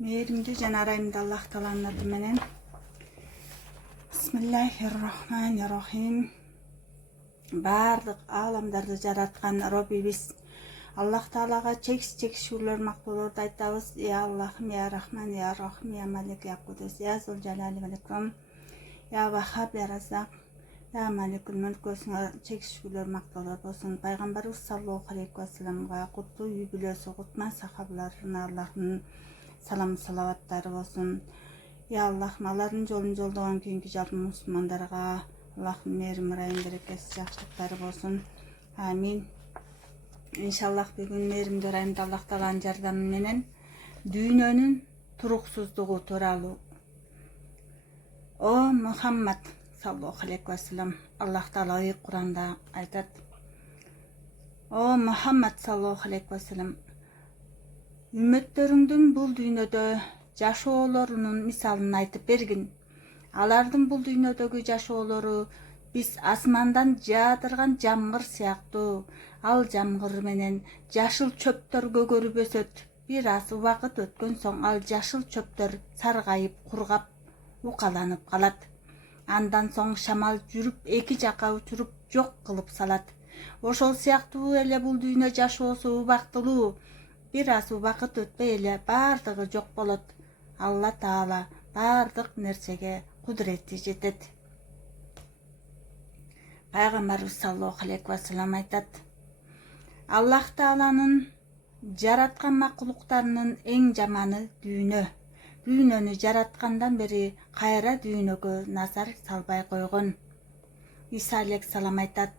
Mehrimli jana arayымды Аллах Тааланын аты менен. Бисмиллахир-рахманир-рахим. Бардык ааламдарды жараткан Роббибиз Аллах Таалага чексиз шүгүрлөр мактоолорду айтабыз. Я Аллахым, я Рахман, я Рахим, я Малик, я Кудус, я Зул Жалали вал Икрам, я Ваххаб, я Раззак, я Маликул Мүлк. Чексиз шүгүрлөр мактоолор болсун. Пайгамбарыбыз саллаллаху алейхи ва салламга, куттуу үй бүлөсү, кутман сахабаларына Аллахтын салам салаваттары болсун. Я Аллахым, алардын жолун жолдогон кийинки жалпы мусулмандарга Аллахтын мээрим, ырайым, берекеси, жакшылыктары болсун. Амин. Иншаллах бүгүн мээримди ырайымды Аллах Тааланын жардамы менен дүйнөнүн туруксуздугу тууралуу. О Мухаммад саллаллаху алейхи ва саллям, Аллах Таала Куранда айтат. О Мухаммад саллаллаху алейхи ва саллям, үммөттөрүңдүн бул дүйнөдө жашоолорунун мисалын айтып бергин. Алардын бул дүйнөдөгү жашоолору биз асмандан жаадырган жамгыр сыяктуу. Ал жамгыр менен жашыл чөптөр көгөрүп өсөт. Бир аз убакыт өткөн соң ал жашыл чөптөр саргайып, кургап, укаланып калат. Андан соң шамал жүрүп, эки жакка учуруп, жок кылып салат. Ошол сыяктуу эле бул дүйнө жашоосу убактылуу. Бир аз убакыт өтпөй эле бардыгы жок болот. Алла Таала бардык нерсеге кудурети жетет. Пайгамбарыбыз саллаллаху алейхи ва саллям айтат. Аллах Тааланын жараткан макулуктарынын эң жаманы дүйнө. Дүйнөнү жараткандан бери кайра дүйнөгө назар салбай койгон. Иса алейхиссалам айтат.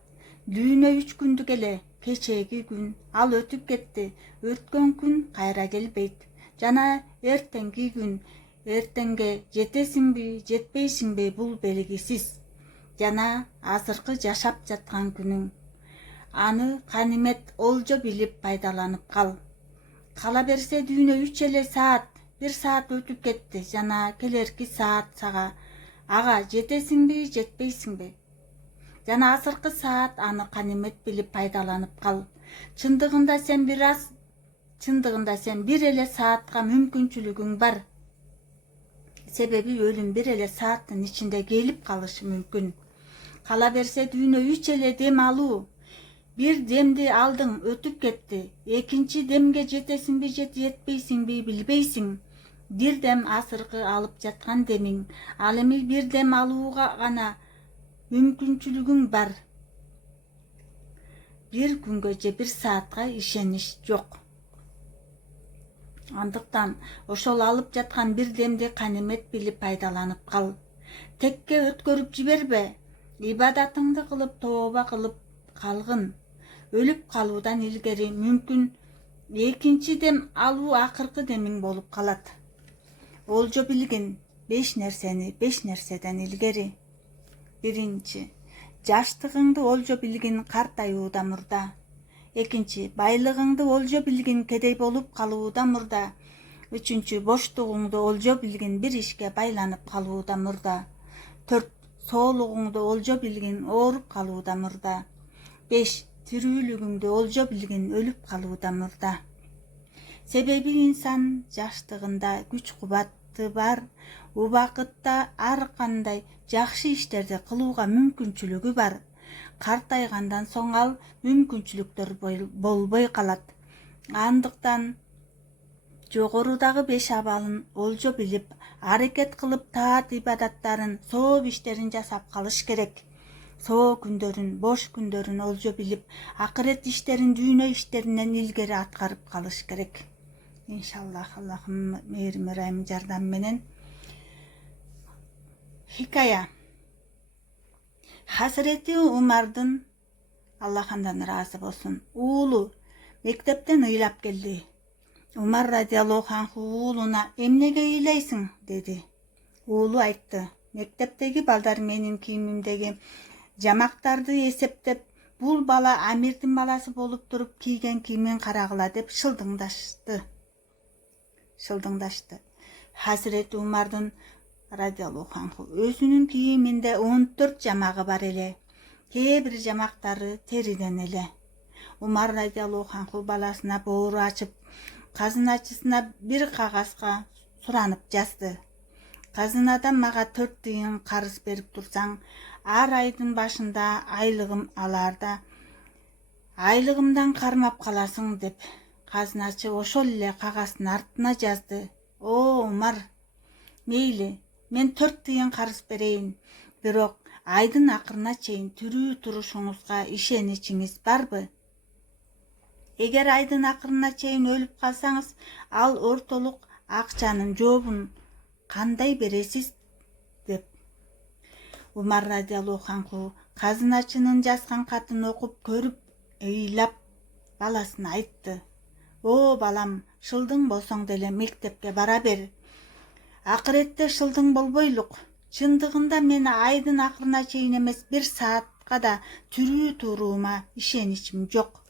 Дүйнө 3 күндүк эле, кечеги күн ал өтүп кетти. Өткөн күн кайра келбейт. Жана эртеңки күн, эртеңге жетесиңби, жетпейсиңби бул белгисиз. Жана азыркы жашап жаткан күнүң. Аны канимет олжо билип пайдаланып кал. Кала берсе дүйнө 3 эле саат, 1 саат өтүп кетти. Жана келерки саат сага ага жетесиңби, жетпейсиңби? Жана азыркы саат аны канимет билип пайдаланып кал. Чындыгында сен бир эле саатка мүмкүнчүлүгүң бар. Себеби өлүм бир эле сааттын ичинде келип калышы мүмкүн. Кала берсе дүйнө 3 эле дем алуу. Бир демди алдың, өтүп кетти. Экинчи демге жетесиңби, жетпейсиңби билбейсиң. Бир дем азыркы алып жаткан демиң. Ал эми бир дем алууга гана мүмкүнчүлүгүң бар. Бир күнгө же 1 саатка ишенич жок. Андыктан ошол алып жаткан бир демди канимет билип пайдаланып кал. Текке өткөрүп жибербе. Ибадатыңды кылып, тооба кылып калгын. Өлүп калуудан илгери мүмкүн экинчи дем алуу акыркы демиң болуп калат. Олжо билгин 5 нерсени 5 нерседен илгери. Биринчи, жаштыгыңды олжо билгин картаюудан мурда. Экинчи, байлыгыңды олжо билгин кедей болуп калуудан мурда. Үчүнчү, боштугуңду олжо билгин бир ишке байланып калуудан мурда. 4, соолугуңду олжо билгин ооруп калуудан мурда. 5, тирүүлүгүңдү олжо билгин өлүп калуудан мурда. Себеби инсан жаштыгында күч кубаты бар, убакытта ар кандай жакшы иштерди кылууга мүмкүнчүлүгү бар. Картайгандан соң ал мүмкүнчүлүктөр болбой калат. Андыктан жогорудагы 5 абалын олжо билип, аракет кылып таат ибадаттарын, сооп иштерин жасап калыш керек. Соо күндөрүн, бош күндөрүн олжо билип, акырет иштерин дүйнө иштеринен илгери аткарып калыш керек. Иншаллах Аллахым мээрим, ырайым, жардам менен. Хикая. Хазирети Умардын, Аллах андан ыраазы болсун, уулу мектептен ыйлап келди. Умар радиаллаху анху уулуна эмнеге ыйлайсың деди. Уулу айтты. Мектептеги балдар менин кийимимдеги жамактарды эсептеп, бул бала амирдин баласы болуп туруп кийген кийимин карагыла деп шылдыңдашты. Хазирети Умардын радиаллаху анху өзүнүн кийиминде 14 жамагы бар эле. Кээ бир жамактары териден эле. Умар радиаллаху анху баласына боору ачып, казыначысына бир кагазга суранып жазды. Казынадан мага 4 тыйын карыз берип турсаң, ар айдын башында айлыгым аларда айлыгымдан кармап каласың деп. Казыначы ошол эле кагаздын артына жазды. О, Умар, мейли, мен 4 тыйын карыз берейин, бирок айдын акырына чейин тирүү турушуңузга ишеничиңиз барбы? Эгер айдын акырына чейин өлүп калсаңыз, ал ортолук акчанын жообун кандай бересиз деп. Умар радиаллаху анху казыначынын жазган катын окуп көрүп, ыйлап баласына айтты. О, балам, шылдың болсоң деле мектепке бара бер. Акыретте шылдың болбойлук. Чындыгында мен айдын акырына чейин эмес 1 саатка да тирүү туруума ишеничим жок.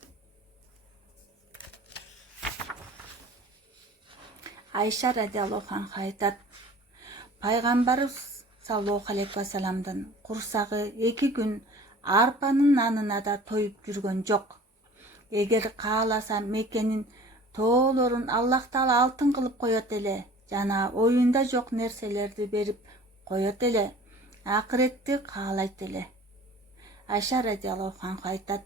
Айша радиаллаху анха айтат, пайгамбарыбыз саллаллаху алейхи вассаламдын курсагы 2 күн арпанын нанына да тоюп жүргөн жок. Эгер кааласа Мекенин тоолорун Аллах Таала алтын кылып коет эле жана оюнда жок нерселерди берип коет эле, акыретти каалайт эле. Айша радиаллаху анха айтат,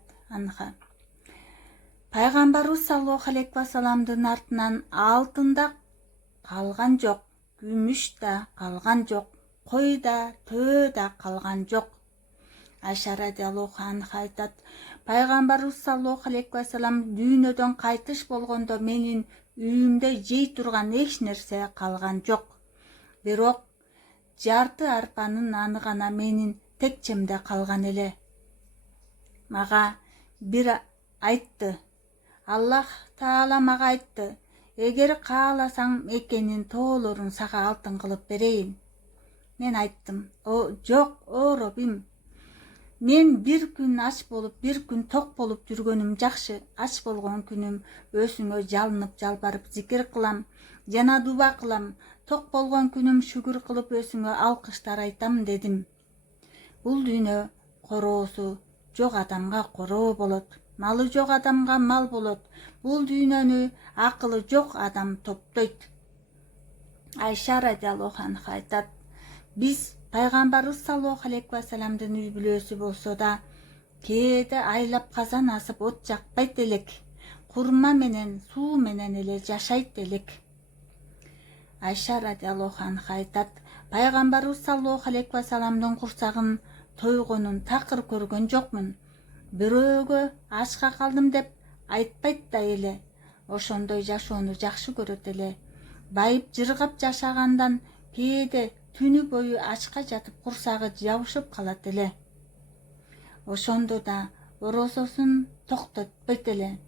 пайгамбарыбыз саллаллаху алейхи вассаламдын артынан алтын да калган жок, күмүш да калган жок, кой да, төө да калган жок. Айша радиаллаху анха айтат, пайгамбарыбыз саллаллаху алейхи вассалам дүйнөдөн кайтыш болгондо менин үйүмдө жей турган эч нерсе калган жок. Бирок жарты арпанын наны гана менин текчемде калган эле. Мага бир айтты. Аллах Таала мага айтты, эгер кааласаң Мекенин тоолорун сага алтын кылып берейин. Мен айттым, жок, о Робим. Мен 1 күн ач болуп, 1 күн ток болуп жүргөнүм жакшы. Ач болгон күнүм өзүңө жалынып, жалбарып зикир кылам, жана дуба кылам. Ток болгон күнүм шүгүр кылып өзүңө алкыштар айтам дедим. Бул дүйнө короосу жок адамга короо болот. Малы жок адамга мал болот. Бул дүйнөнү акылы жок адам топтойт. Айша радиаллаху анха айтат, биз пайгамбарыбыз саллаллаху алейхи вассаламдын үй бүлөсү болсо да, кээде айлап казан асып от жакпайт элек. Курма менен, суу менен эле жашайт элек. Айша радиаллаху анха айтат, пайгамбарыбыз саллаллаху алейхи вассаламдын курсагын тойгонун такыр көргөн жокмун. Бирөөгө ачка калдым деп айтпайт да эле. Ошондой жашоону жакшы көрөт эле. Байып жыргап жашагандан кээде түнү бою ачка жатып курсагы жабышып калат эле. Ошондо да орозосун токтотпойт эле.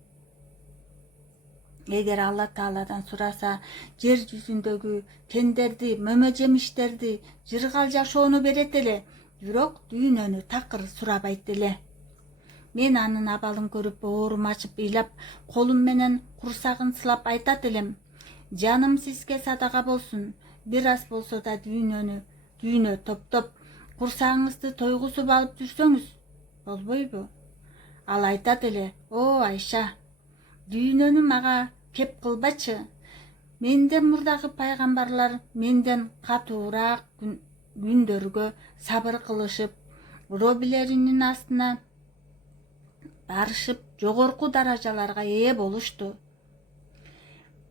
Эгер Алла Тааладан сураса, жер жүзүндөгү кендерди, мөмө жемиштерди, жыргал жашоону берет эле, бирок дүйнөнү такыр сурабайт эле. Мен анын абалын көрүп, оорум ачып ыйлап, колум менен курсагын сылап айтат элем. Жаным сизге садака болсун. Бир аз болсо да дүйнө топтоп, курсагыңызды тойгузуп алып жүрсөңүз болбойбу? Ал айтат эле, о Айша, дүйнөнү мага кеп кылбачы. Менден мурдагы пайгамбарлар менден катуураак күндөргө сабыр кылышып, робилеринин астына барышып, жогорку даражаларга ээ болушту.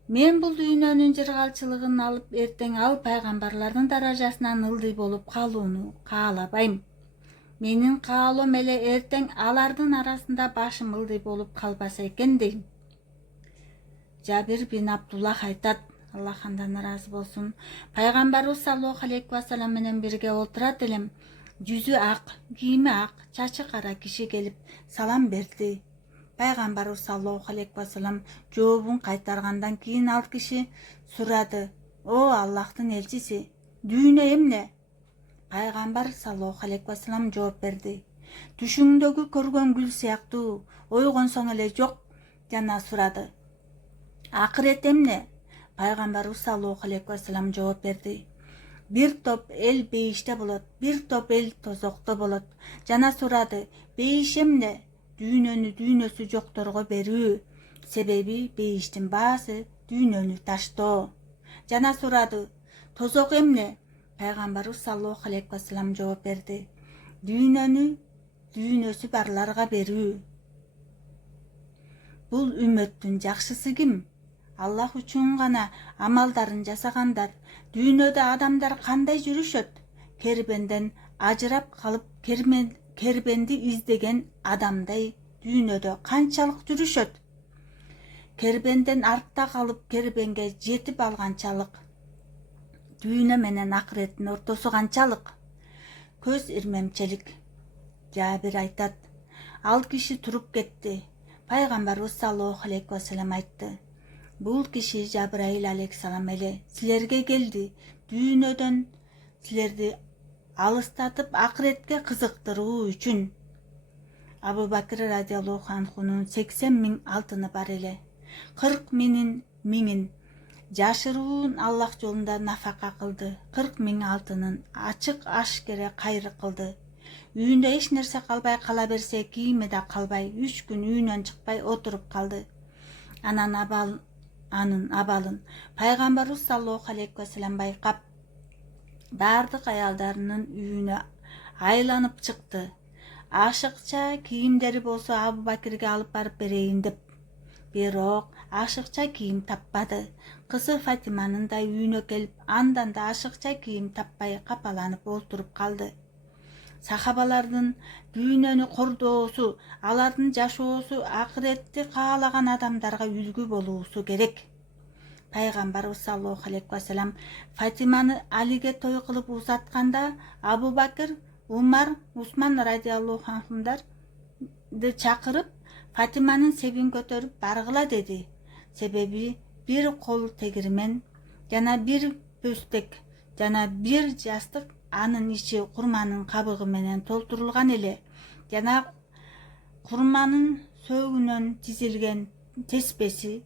Мен бул дүйнөнүн жыргалчылыгын алып, эртең ал пайгамбарлардын даражасынан ылдый болуп калууну каалабайм. Менин каалоом эле эртең алардын арасында башым ылдый болуп калбаса экен дейм. Жабир бин Абдуллах айтат, Аллах андан ыраазы болсун, пайгамбарыбыз саллаллаху алейхи вассалам менен бирге отурат элем. Жүзү ак, кийими ак, чачы кара киши келип салам берди. Пайгамбарыбыз саллаллаху алейхи вассалам жообун кайтаргандан кийин ал киши сурады, о Аллахтын элчиси, дүйнө эмне? Пайгамбар саллаллаху алейхи вассалам жооп берди, түшүңдөгү көргөн гүл сыяктуу, ойгонсоң эле жок, жана сурады, акырет эмне? Пайгамбарыбыз саллаллаху алейхи вассалам жооп берди, бир топ эл бейиште болот, бир топ эл тозокто болот, жана сурады, бейиш эмне? Дүйнөнү дүйнөсү жокторго берүү, себеби бейиштин баасы дүйнөнү таштоо. жана сурады: тозок эмне? Пайгамбарыбыз саллаллаху алейхи вассалам жооп берди: дүйнөсү барларга берүү. Бул үммөттүн жакшысы ким? Аллах үчүн гана амалдарын жасагандар. Дүйнөдө адамдар кандай жүрүшөт? Кербенден ажырап калып кербенди издеген адамдай дүйнөдө канчалык жүрүшөт? Кербенден артта калып кербенге жетип алганчалык. Дүйнө менен акыреттин ортосу канчалык? Көз ирмемчелик. Жабир айтат: ал киши туруп кетти. Пайгамбарыбыз саллаллаху алейхи вассалам айтты: бул киши Жабраил алейхиссалам эле силерге келди, дүйнөдөн силерди алыстатып акыретке кызыктыруу үчүн. Абу Бакыр радиаллаху анхунун 80 000 алтыны бар эле. 40 миңин жашыруун Аллах жолунда нафака кылды. 40 000 алтынын ачык ашкере кайры кылды. Үйүндө эч нерсе калбай кала берсе, кийими да калбай 3 күн үйүнөн чыкпай отуруп калды. Анын абалын Пайгамбарыбыз саллаллаху алейхи вассалам байкап, бардык аялдарынын үйүнө айланып чыкты. Ашыкча кийимдери болсо Абу Бакирге алып барып берейин деп. Бирок ашыкча кийим таппады. Кызы Фатиманын да үйүнө келип, андан да ашыкча кийим таппай капаланып отуруп калды. Сахабалардын дүйнөнү кордоосу, алардын жашоосу акыретти каалаган адамдарга үлгү болуусу керек. Пайгамбарыбыз саллаллаху алейхи вассалам Фатиманы Алиге той кылып узатканда, Абу Бакир, Умар, Усман радиаллаху анхумдарды чакырып, Фатиманын себин көтөрүп баргыла деди. Себеби бир кол тегирмен жана бир пөстек жана бир жастык, анын ичи курманын кабыгы менен толтурулган эле, жана курманын сөгүнөн тизилген теспеси,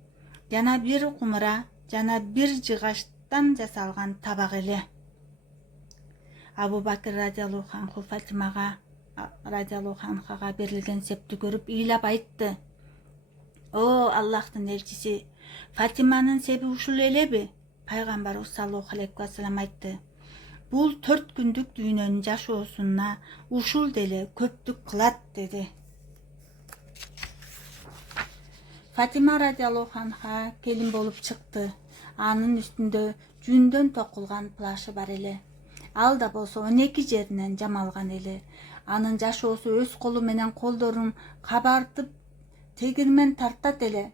жана бир кумура жана бир жыгачтан жасалган табак эле. Абу Бакыр радиаллаху анху Фатимага радиаллаху анхага берилген септи көрүп ыйлап айтты: о Аллахтын элчиси, Фатиманын себи ушул элеби? Пайгамбарыбыз саллаллаху алейхи вассалам айтты: бул 4 күндүк дүйнөнүн жашоосуна ушул деле көптүк кылат деди. Фатима радиаллаху анха келин болуп чыкты. Анын үстүндө жүндөн токулган плашы бар эле. Ал да болсо 12 жеринен жамалган эле. Анын жашоосу өз колу менен колдорун кабартып тегирмен тартат эле.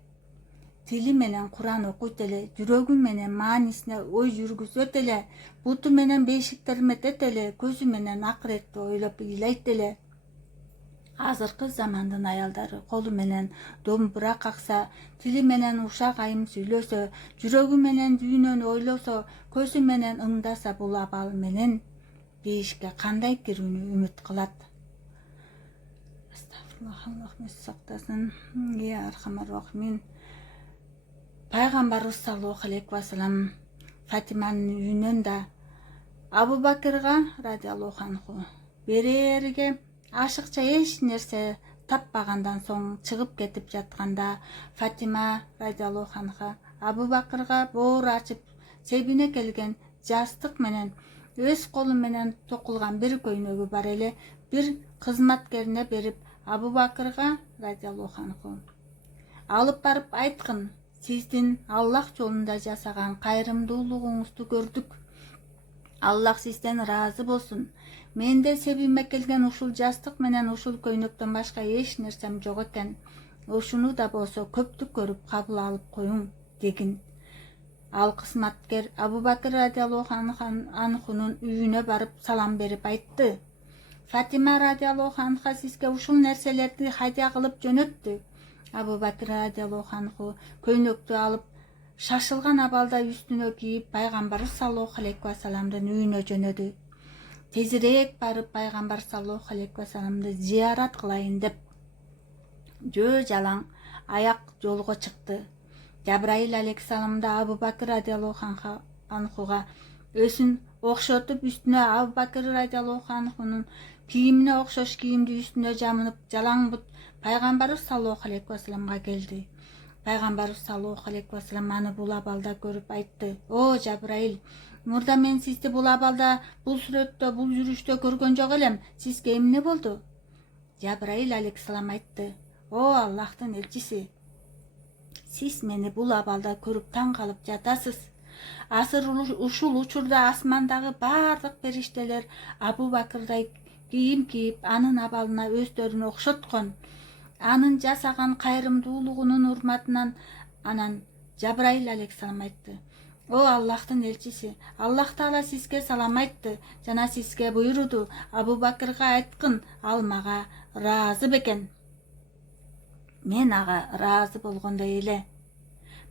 Тили менен Куран окуйт эле, жүрөгү менен маанисине ой жүргүзөт эле, буту менен бейшик терметет эле, көзү менен акыретти ойлоп ыйлайт эле. Азыркы замандын аялдары колу менен домбура какса, тили менен ушак айым сүйлөсө, жүрөгү менен дүйнөнү ойлосо, көзү менен ыңдаса, бул абал менен бейишке кандай кирүүнү үмүт кылат? Аллах мени сактасын. Я архамар рахимин. Пайгамбарыбыз саллаллаху алейхи вассалам Фатиманын үйүнөн да Абу Бакырга радиаллаху анху берерге ашыкча эч нерсе таппагандан соң чыгып кетип жатканда, Фатима радиаллаху анха Абу Бакырга боору ачып, себине келген жастык менен өз колу менен токулган бир көйнөгү бар эле, бир кызматкерине берип, Абу Бакырга радиаллаху анху алып барып айткын: сиздин Аллах жолунда жасаган кайрымдуулугуңузду көрдүк. Аллах сизден ыраазы болсун. Менде себиме келген ушул жастык менен ушул көйнөктөн башка эч нерсем жок экен. Ушуну да болсо көптүк көрүп кабыл алып коюң дегин. Ал кызматкер Абу Бакыр радиаллаху анхунун үйүнө барып салам берип айтты: Фатима радиаллаху анха сизге ушул нерселерди хадия кылып жөнөттү. Абу Бакыр радиаллаху анху көйнөктү алып, шашылган абалда үстүнө кийип, Пайгамбар саллаллаху алейхи вассаламдын үйүнө жөнөдү. Тезирээк барып Пайгамбар саллаллаху алейхи вассаламды зиярат кылайын деп жөө жалаң аяк жолго чыкты. Жабраил алейхиссалам да Абу Бакыр радиаллаху анхуга өзүн окшотуп, үстүнө Абу Бакыр радиаллаху анхунун кийимине окшош кийимди үстүнө жамынып, жалаң бут Пайгамбар саллаллаху алейхи вассаламга келди. Пайгамбарыбыз саллаллаху алейхи вассалам аны бул абалда көрүп айтты: "О Жабраил, мурда мен сизди бул абалда, бул сүрөттө, бул жүрүштө көргөн жок элем. Сизге эмне болду?" Жабраил алейхиссалам айтты: "О Аллахтын элчиси, сиз мени бул абалда көрүп таң калып жатасыз. Азыр ушул учурда асмандагы бардык периштелер Абу Бакырдай кийим кийип, анын абалына өздөрүнө окшоткон, анын жасаган кайрымдуулугунун урматынан." Анан Жабраил алейхиссалам айтты: "О Аллахтын элчиси, Аллах Таала сизге салам айтты жана сизге буйруду, Абу Бакырга айткын, ал мага ыраазы бекен." Мен ага ыраазы болгондой эле.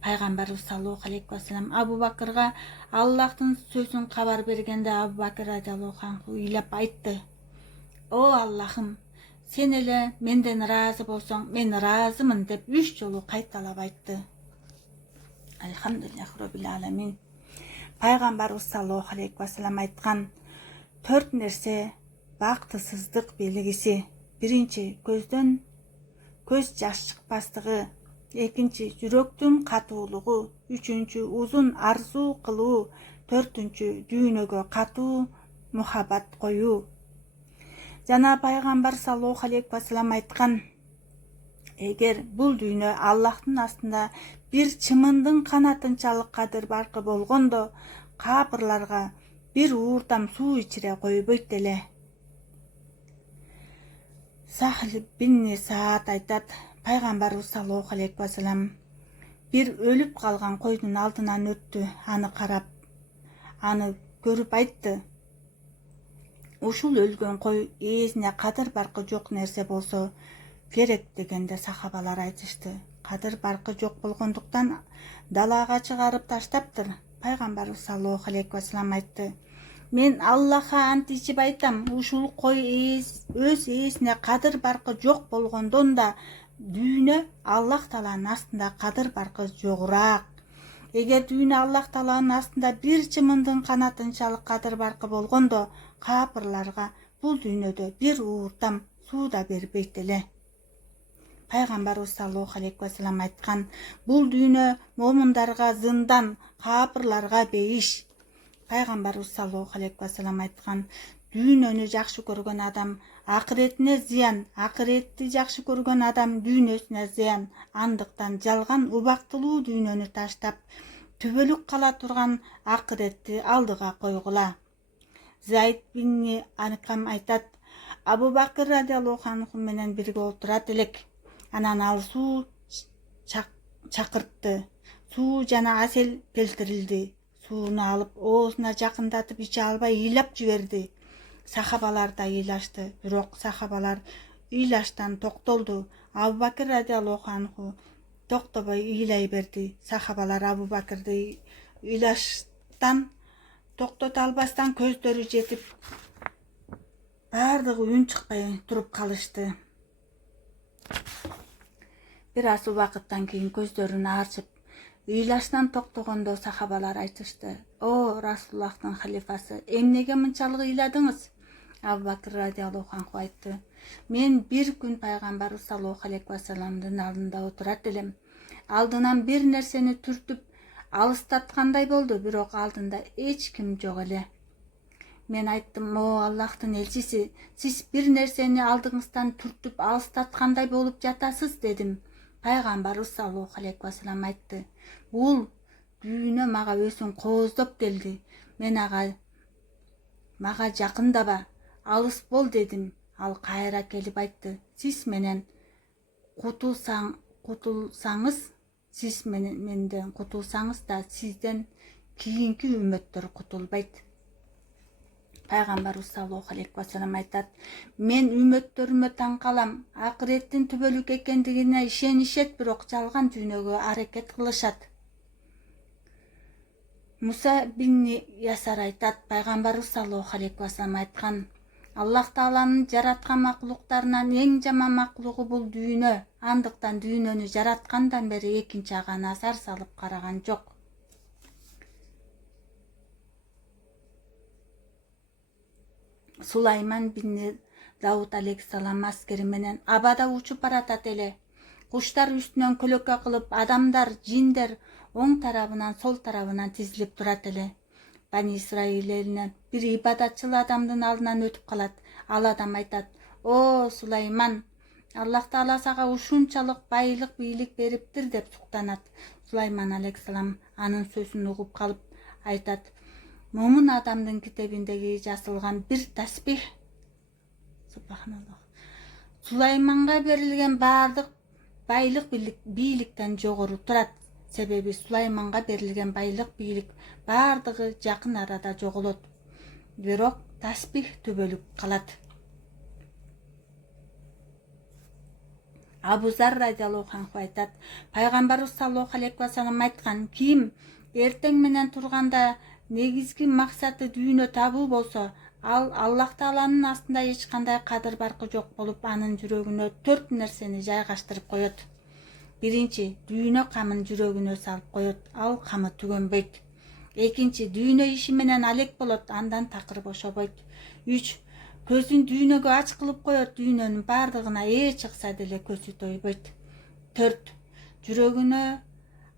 Пайгамбарыбыз саллаллаху алейхи вассалам Абу Бакырга Аллахтын сөзүн кабар бергенде, Абу Бакыр радиаллаху анху ыйлап айтты: "О Аллахым, сен эле менден ыраазы болсоң, мен ыраазымын" деп 3 жолу кайталап айтты. Альхамдулиллах роббил аламин. Пайгамбарыбыз саллаллаху алейхи вассалам айткан 4 нерсе бактысыздык белгиси. Биринчи, көздөн көз жаш чыкпастыгы. Экинчи, жүрөктүн катуулугу. Үчүнчү, узун арзуу кылуу. Төртүнчү, дүйнөгө катуу мухаббат коюу. Жана пайгамбар саллаллаху алейхи вассалам айткан: "Эгер бул дүйнө Аллахтын астында бир чымындын канатынчалык кадыр баркы болгондо, капырларга бир ууртам суу ичире койбойт эле." Сахл бин Саад айтат: Пайгамбарыбыз саллаллаху алейхи вассалам бир өлүп калган койдун алдынан өттү. Аны карап, аны көрүп айтты: "Ушул өлгөн кой ээсине кадыр баркы жок нерсе болсо керек" дегенде сахабалар айтышты: "Кадыр баркы жок болгондуктан далага чыгарып таштаптыр." Пайгамбарыбыз саллаллаху алейхи вассалам айтты: "Мен Аллахка ант ичип айтам, ушул кой өз ээсине кадыр баркы жок болгондон да дүйнө Аллах Тааланын астында кадыр баркы жогураак. Эгер дүйнө Аллах Тааланын астында бир чымындын канатынчалык кадыр баркы болгондо, капырларга бул дүйнөдө бир ууртам суу да бербейт эле." Пайгамбарыбыз саллаллаху алейхи вассалам айткан: "Бул дүйнө момундарга зындан, капырларга бейиш." Пайгамбарыбыз саллаллаху алейхи вассалам айткан: "Дүйнөнү жакшы көргөн адам акыретине зыян, акыретти жакшы көргөн адам дүйнөсүнө зыян. Андыктан жалган убактылуу дүйнөнү таштап, түбөлүк кала турган акыретти алдыга койгула." Зайд бин Аркам айтат: Абу Бакыр радиаллаху анху менен бирге отурат элек. Анан ал суу чакыртты. Суу жана асел келтирилди. Сууну алып оозуна жакындатып иче албай ыйлап жиберди. Сахабалар да ыйлашты, бирок сахабалар ыйлаштан токтолду. Абу Бакыр радиаллаху анху токтобой ыйлай берди. Сахабалар Абу Бакырды ыйлаштан токтото албастан көздөрү жетип, бардыгы үн чыкпай туруп калышты. Бир аз убакыттан кийин көздөрүн ачып, ыйлаштан токтогондо сахабалар айтышты: "О Расулуллахтын халифасы, эмнеге мынчалык ыйладыңыз?" Абу Бакыр радиаллаху анху айтты: "Мен бир күн пайгамбарыбыз саллаллаху алейхи вассаламдын алдында отурат элем. Алдынан бир нерсени түртүп алыстаткандай болду, бирок алдында эч ким жок эле. Мен айттым: "О Аллахтын элчиси, сиз бир нерсени алдыңыздан түртүп алыстаткандай болуп жатасыз" дедим. Пайгамбарыбыз саллаллаху алейхи вассалам айтты: "Бул дүйнө мага өзүн кооздоп келди. Мен мага жакындаба, алыс бол" дедим. Ал кайра келип айтты: "Сиз менен менден кутулсаңыз да, сизден кийинки үммөттөр кутулбайт." Пайгамбарыбыз саллаллаху алейхи вассалам айтат: "Мен үммөттөрүмө таң калам. Акыреттин түбөлүк экендигине ишенишет, бирок жалган дүйнөгө аракет кылышат." Муса бин Ясар айтат: Пайгамбарыбыз саллаллаху алейхи вассалам айткан: "Аллах Тааланын жараткан макулуктарынан эң жаман макулугу бул дүйнө. Андыктан дүйнөнү жараткандан бери экинчи ага назар салып караган жок." Сулайман бин Дауд алейхиссалам аскери менен абада учуп баратат эле. Куштар үстүнөн көлөкө кылып, адамдар, жиндер оң тарабынан, сол тарабынан тизилип турат эле. Бани Исраил элинен бир ибадатчыл адамдын алдынан өтүп калат. Ал адам айтат: "О, Сулайман, Аллах Таала сага ушунчалык байлык, бийлик бериптир" деп суктанат. Сулайман алейхиссалам анын сөзүн угуп калып айтат: "Момун адамдын китебиндеги жазылган бир таспих, субханаллах, Сулайманга берилген баардык байлык, бийликтен жогору турат. Себеби Сулайманга берилген байлык, бийлик баардыгы жакын арада жоголот. Бирок таспих төбөлүп калат." Абу Зар радиаллаху анху айтат: Пайгамбарыбыз саллаллаху алейхи вассалам айткан: "Ким эртең менен турганда негизги максаты дүйнө табуу болсо, ал Аллах Тааланын астында эч кандай кадыр баркы жок болуп, анын жүрөгүнө 4 нерсени жайгаштырып коет. Биринчи, дүйнө камын жүрөгүнө салып коет, ал камы түгөнбөйт. Экинчи, дүйнө иши менен алек болот, андан такыр бошобойт. 3, көзүн дүйнөгө ач кылып коет, дүйнөнүн баардыгына чыкса деле көзү тойбойт. 4, жүрөгүнө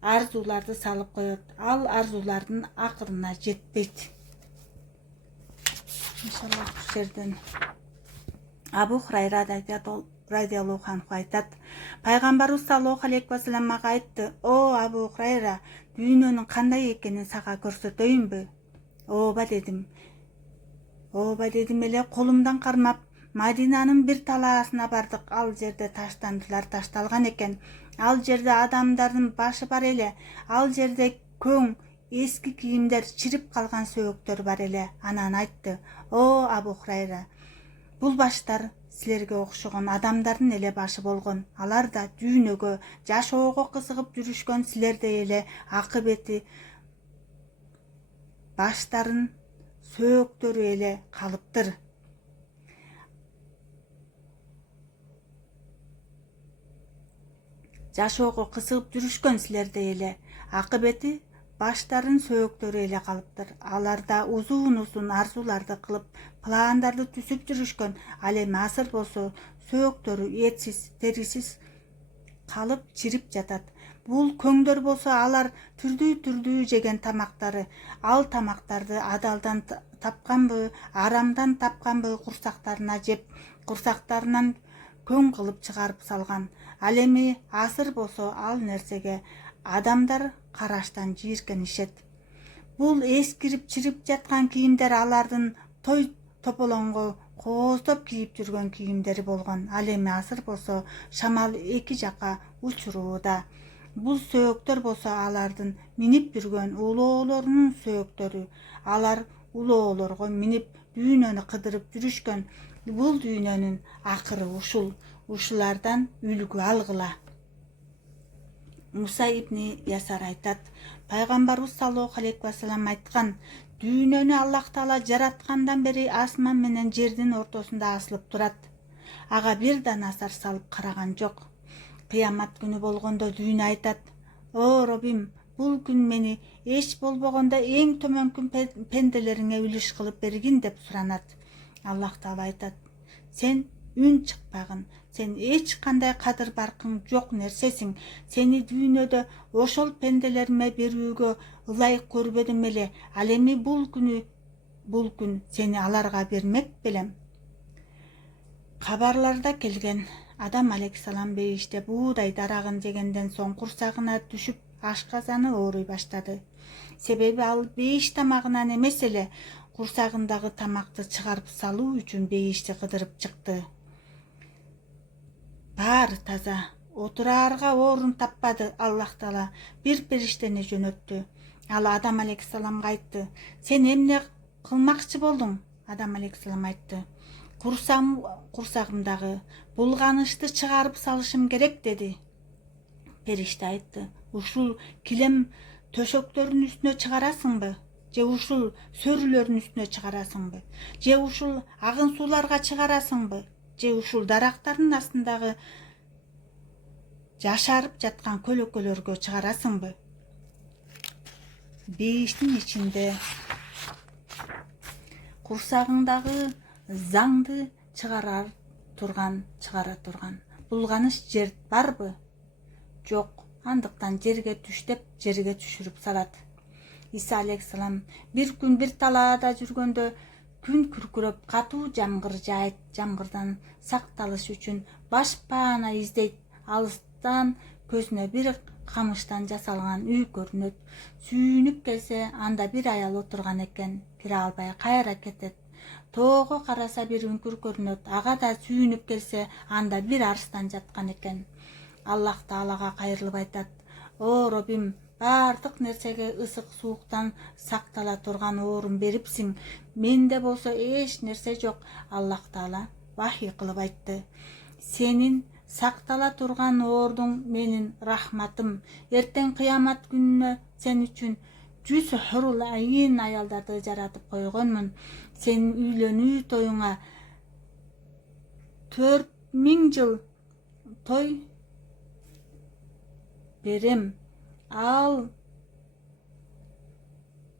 арзууларды салып коет, ал арзуулардын акырына жетпейт. Иншаллах бул жерден Абу Хурайра радиаллаху анху айтат: Пайгамбарыбыз саллаллаху алейхи вассалам мага айтты: "О Абу Хурайра, дүйнөнүн кандай экенин сага көрсөтөйүнбү?" Ооба дедим эле, колумдан кармап Мадинанын бир талаасына бардык. Ал жерде таштандылар ташталган экен. Ал жерде адамдардын башы бар эле. Ал жерде көң, эски кийимдер, чирип калган сөөктөр бар эле. Анан айтты: "О Абу Хурайра, бул баштар силерге окшогон адамдардын эле башы болгон. Алар да дүйнөгө, жашоого кызыгып жүрүшкөн силердей эле акыбети, баштарын сөөктөрү эле калыптыр. Жашоого кызыгып жүрүшкөн силердей эле акыбети, баштарын сөөктөрү эле калыптыр. Алар да узун арзууларды кылып, пландарды түзүп жүрүшкөн. Ал эми азыр болсо сөөктөрү этсиз, терисиз калып чирип жатат. Бул көңдөр болсо алар түрдүү жеген тамактары, ал тамактарды адалдан тапканбы, арамдан тапканбы, курсактарына жеп, курсактарынан көң кылып чыгарып салган. Ал эми азыр болсо ал нерсеге адамдар караштан жийиркенишет. Бул эскирип чирип жаткан кийимдер алардын той тополоңго кооздоп кийип жүргөн кийимдери болгон. Ал эми азыр болсо шамал эки жака учурууда. Бул сөөктөр болсо алардын минип жүргөн улоолорунун сөөктөрү. Алар улоолорго минип дүйнөнү кыдырып жүрүшкөн. Бул дүйнөнүн акыры ушул. Ушулардан үлгү алгыла. Муса ибни Ясар айтат: Пайгамбарыбыз саллаллаху алейхи вассалам айткан: "Дүйнөнү Аллах Таала жараткандан бери асман менен жердин ортосунда асылып турат. Ага бир да назар салып караган жок. Кыямат күнү болгондо дүйнө айтат: О Роббим, бул күн мени эч болбогондо эң төмөнкү пенделериңе үлүш кылып бергин" деп суранат. Аллах Таала айтат: "Сен үн чыкпагын, сен эч кандай кадыр баркың жок нерсесиң. Сени дүйнөдө ошол пенделериме берүүгө ылайык көрбөдүм эле. Ал эми бул күн сени аларга бермек белем." Кабарларда келген Адам алейхиссалам бейиште буудай дарагын жегенден соң курсагына түшүп ашказаны ооруй баштады. Себеби ал бейиш тамагынан эмес эле, курсагындагы тамакты чыгарып салуу үчүн бейишти кыдырып чыкты. Баары таза, отураарга орун таппады. Аллах Таала бир периштени жөнөттү. Ал Адам алейхиссаламга айтты: "Сен эмне кылмакчы болдуң?" Адам алейхиссалам айтты: "Курсагымдагы булганычты чыгарып салышым керек" деди. Периште айтты: "Ушул килем төшөктөрдүн үстүнө чыгарасыңбы? Же ушул сөрүлөрдүн үстүнө чыгарасыңбы? Же ушул агын сууларга чыгарасыңбы? Же ушул дарактардын астындагы жашарып жаткан көлөкөлөргө чыгарасыңбы?" Бейиштин ичинде курсагыңдагы заңды чыгара турган булганыч жер барбы? жок. Андыктан жерге түш деп жерге түшүрүп салат. Иса алейхисалам бир күн бир талаада жүргөндө күн күркүрөп катуу жамгыр жаайт. Жамгырдан сакталыш үчүн баш паана издейт. Алыстан көзүнө бир камыштан жасалган үй көрүнөт. Сүйүнүп келсе, анда бир аял отурган экен. Кире албай кайра кетет. Тоого караса бир үңкүр көрүнөт. Ага да сүйүнүп келсе, анда бир арстан жаткан экен. Аллах Таалага кайрылып айтат: "О Роббим, баардык нерсеге ысык сууктан сактала турган орун берипсиң. Менде болсо эч нерсе жок." Аллах Таала вахий кылып айтты: "Сенин сактала турган ордуң менин рахматым. Эртең кыямат күнүнө сен үчүн 100 хурул айын аялдарды жаратып койгонмун. Сенин үйлөнүү тоюңа 4000 жыл той берем. Ал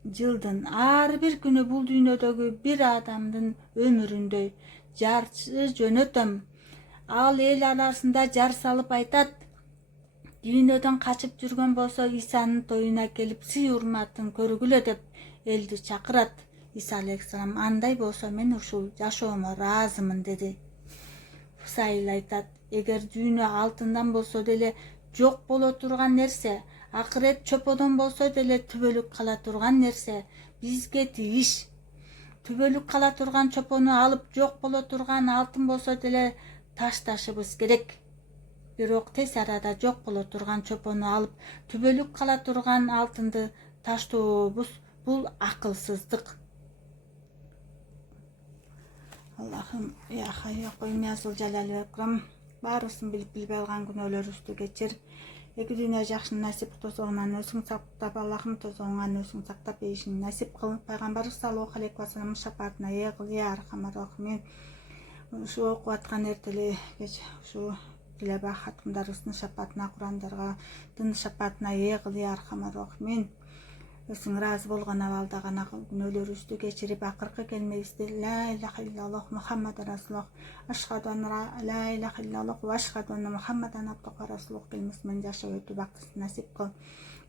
жылдын ар бир күнү бул дүйнөдөгү бир адамдын өмүрүндөй жарчы жөнөтөм." Ал эл арасында жар салып айтат: "Дүйнөдөн качып жүргөн болсо, Исанын тоюна келип сый урматын көргүлө" деп элди чакырат. Иса алейхисалам: "Андай болсо мен ушул жашоомо ыраазымын" деди. Фусайл айтат: "Эгер дүйнө алтындан болсо деле жок боло турган нерсе, акырет чоподон болсо деле түбөлүк кала турган нерсе бизге тийиш. Түбөлүк кала турган чопону алып, жок боло турган алтын болсо деле ташташыбыз керек. Бирок тез арада жок боло турган чопону алып, түбөлүк кала турган алтынды таштообуз бул акылсыздык." Аллахым, я хай я койюм, я зул жалали ва икрам, баарыбыздын билип билбей калган күнөөлөрүбүздү кечир. Эки дүйнө жакшыны насип тозогунан өзүң сактап, Аллахым тозогуңан өзүң сактап ийишин насип кыл. Пайгамбарыбыз саллаллаху алейхи ва салламдын шафаатына ээ кыл, я архамар рахимин. Ушу окуп аткан эртели кеч ушу тилебак хатымдарыбыздын шафаатына, Курандардын шафаатына ээ кыл, я архамар рахимин. Өзүң ыраазы болгон абалда гана күнөөлөрүбүздү кечирип, акыркы келмебизди ла илаха иллаллах Мухаммад расулуллах, ашхаду анна ла илаха иллаллах ва ашхаду анна Мухаммадан абдуху ва расулух келмеси менен жашап өтүү бактысын насип кыл.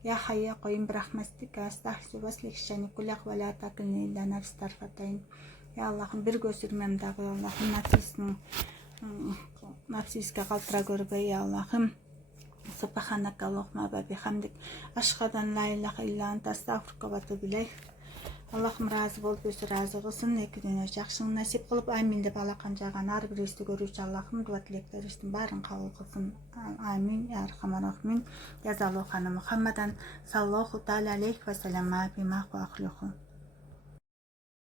Я хай я койюм брахматика астахфиру васлих шани кулях ва ла такилни илля нафс тарфатайн. Я Аллахым, бир көз ирмемдагы Аллахым нафсиске калтыра көрбөй, я Аллахым. Субханака Аллахумма ва бихамдик, ашхаду ан ла илаха илля анта, астагфирука ва атубу илейк. Аллахым ыраазы болуп өзү ыраазы кылсын, эки дүйнө жакшыны насип кылып, амин деп алакан жаган ар бирибизди көрүүчү Аллахым дуа тилектерибиздин баарын кабыл кылсын. Амин я архамар рахимин. Язаллаху анна Мухаммадан саллаллаху таала алейхи ва саллям бима ва ахлуху.